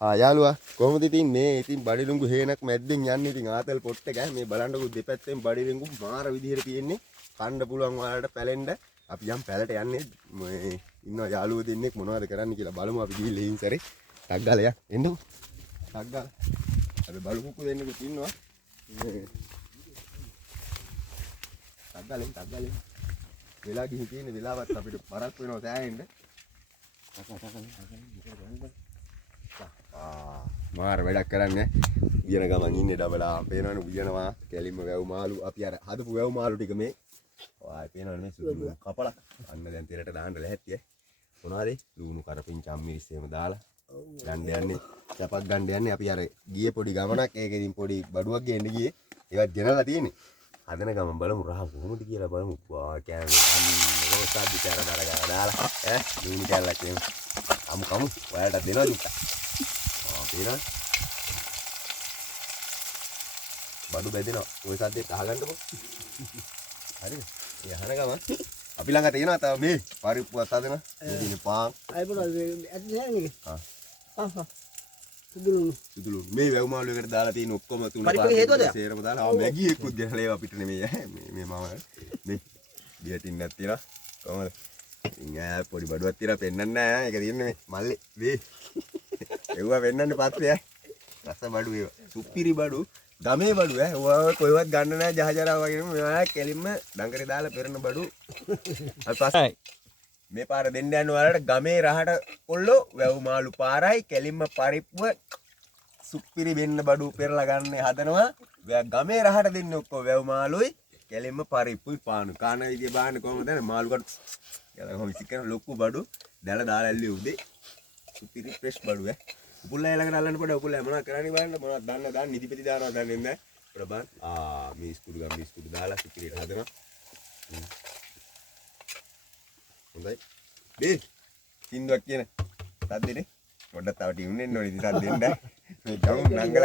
යාළුවා කොහොමද ඉතින් මේ ඉතින් බඩිලුඟු හේනක් මැද්දෙන් යන්නේ ඉතින් ආතල් පොට් එක මේ බලන්නකෝ දෙපැත්තෙන් බඩිලුඟු මාර විදිහට තියෙන්නේ කන්න පුළුවන් ඔයාලට පැලෙන්න අපි යම් පැලට යන්නේ මේ ඉන්නවා යාළුවෝ දෙන්නෙක් මොනවද කරන්න කියලා බලමු අපි ගිහින් ලෙහින් සැරේ ටක් ගාලා එන්නකෝ ටක් ගාලා අපි බලමුකෝ දෙන්නෙකුත් ඉන්නවා ටක් ගාලා වෙලා ගිහින් තියෙන වෙලාවත් අපිට පරක් වෙනවා සෑහෙන්න මාර වැඩක් කරන්නේ උයන ගමන් ඉන්නේ ඩබලා පේනවනේ උයනවා කැලින්ම වැව් මාළු අපි අර හදපු වැව් මාළු ටික මේ ආයි පේනවනේ මේ සුදු කපලා අන්න දැන් තෙරට දාන්න ලැහැත්තිය මොනවාද ලුණු කරපින් චම්මිරිස් එහෙම දාලා ගන්න යන්නේ සපක් ගන්න යන්නේ අපි අර ගියේ පොඩි ගමනක් ඒකෙදින් පොඩි බඩුවක් ගේන්න ගියේ ඒවත් ගෙනලා තියෙන්නේ හදන ගමන් බලමු රහ කොහොමද කියලා බලමු වා කෑමේ අන්න රෝසාද් විචාර දාලා ඈ ලුණු කැල්ලක් එහෙම කමු ඔයාලට දෙනවා දුක්ක පේනවද බඩු බැදෙනවා ඔය සද්දෙත් අහගන්නකො හරිද ඒ අහන ගම අපි ළඟ තියෙනවා තව මේ පරිප්පුවක් හදනවා මේ දිනේ පාන් අය බලන්න ඇත්ත නෑනේ සුදුලුණු මේ වැව් මාළු එකට දාලා තියෙන ඔක්කොම තුන පාන් සේරම දාලා මැගි එක්කුත් ගෙනලා ඒවා අපිට නෙමෙයි මේ මම මේ බියටින්නක් තියලා කොහමද ඉංගා පොඩි බඩුවක් තියලා පෙන්නන්න නෑ ඒක තියෙන්නේ මේ මල්ලේ වේ එව්වා වෙන්නන්න පස්සේ රස බඩු ඒවා සුප්පිරි බඩු ගමේ බඩු ඔය කොයිවත් ගන්න නෑ ජහජරා වගේ මේවා කෙලින්ම ඩංගරේ දාලා පෙරන බඩු පස්සේ මේ පාර දෙන්න යන ඔයාලට ගමේ රහට කොල්ලෝ වැව් මාළු පාරයි කෙලින්ම පරිප්පුව සුප්පිරි වෙන්න බඩු පෙරලා ගන්න හදනවා ගමේ රහට දෙන්නේ ඔක්කොම වැව් මාළුයි කෙලින්ම පරිප්පුයි පානු කාන විදිය බාන්න කොහොමද මාළු කටු යලා කොහොම ඉසිකන ලොකු බඩු දැල දාලා ඇල්ලුවේ උදේ සුපිරි ෆ්‍රෙෂ් බඩු උපුල්ලා ළඟට අල්ලන්න පොඩ උපුල්ලා මොනවද කරන්නේ බලන්න මොනවද දාන්න නිදිපෙති දානවා දන්නේ නැහැ පොඩ බලන්න මේ ස්කුඩු ගම් ස්කුඩු දාලා සුපිරිට හදනවා හොඳයි මේ සින්දුවක් කියන සද්දෙනේ පොඩ්ඩක් තව ටියුන් එන්න ඕනේ ඉතින් සද්දෙන්න මේ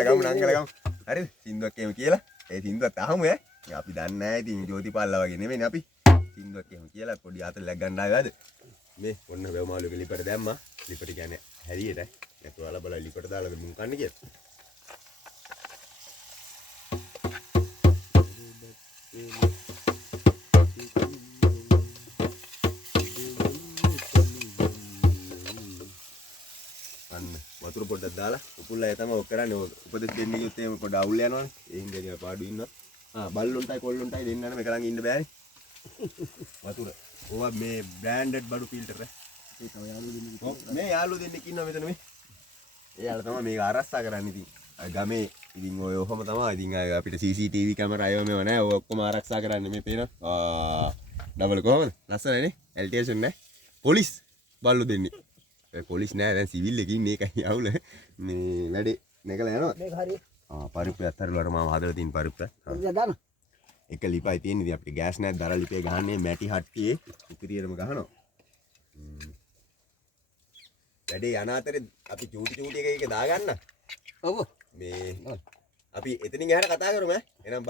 ගමු නංගලා හරිද සින්දුවක් එහෙම කියලා ඒ සින්දුවත් අහමු අපි දන්නේ නැහැ ඉතින් ජෝතිපාල්ලා වගේ නෙමෙයිනේ අපි සින්දුවක් එහෙම කියලා පොඩි ආතලයක් ගන්න ආවද මේ ඔන්න වැව් මාළු එක ලිපට දැම්මා ලිපට කියන්නේ හැරියට නැතුව අල බල ලිපට දාලා මුන් කන්නේ කියලා අන්න වතුර පොඩ්ඩක් දාලා උපුල්ලා තමයි ඔක් කරන්නේ උපදෙස් දෙන්න කිව්වොත් එහෙම පොඩ්ඩ අවුල් යනවනේ ඒ හින්දා පාඩු ඉන්නවා බල්ලොන්ටයි කොල්ලොන්ටයි දෙන්නම එකලන් ඉන්න බෑනේ වතුර ඕවා මේ බ්‍රෑන්ඩඩ් බඩු ෆිල්ටර් මේ යාළුවෝ දෙන්නෙක් ඉන්නවා මෙතන මේ එයාලා තමයි මේක ආරක්ෂා කරන්නේ ඉතින් ගමේ ඉතින් ඔය ඔහොම තමයි ඉතින් අපිට CCTV කැමරා අයව මේව නැහැ ඔය ඔක්කොම ආරක්ෂා කරන්නේ මේ පේනවා ඩබල් කොහමද ලස්සනනේ ඇල්ටියේෂන් නැහැ පොලිස් බල්ලෝ දෙන්නේ පොලිස් නෑ දැන් සිවිල් එකේ ඉන්නේ ඒකයි අවුල මේ වැඩේ නැගලා යනවා මේක හරිය පරිප්පු අතරලට මම හදලා තියෙන පරිප්පු දාන්න එක ලිපයි තියෙන්නේ ඉතින් අපිට ගෑස් නැහැ දර ලිපේ ගහන්නේ මැටි හට්ටියේ ඉතිරියටම ගහනවා වැඩේ යන අතරේ අපි චූටි එක දාගන්න ඔව් මේ අපි එතනින් එහාට කතා කරමු එහෙනම්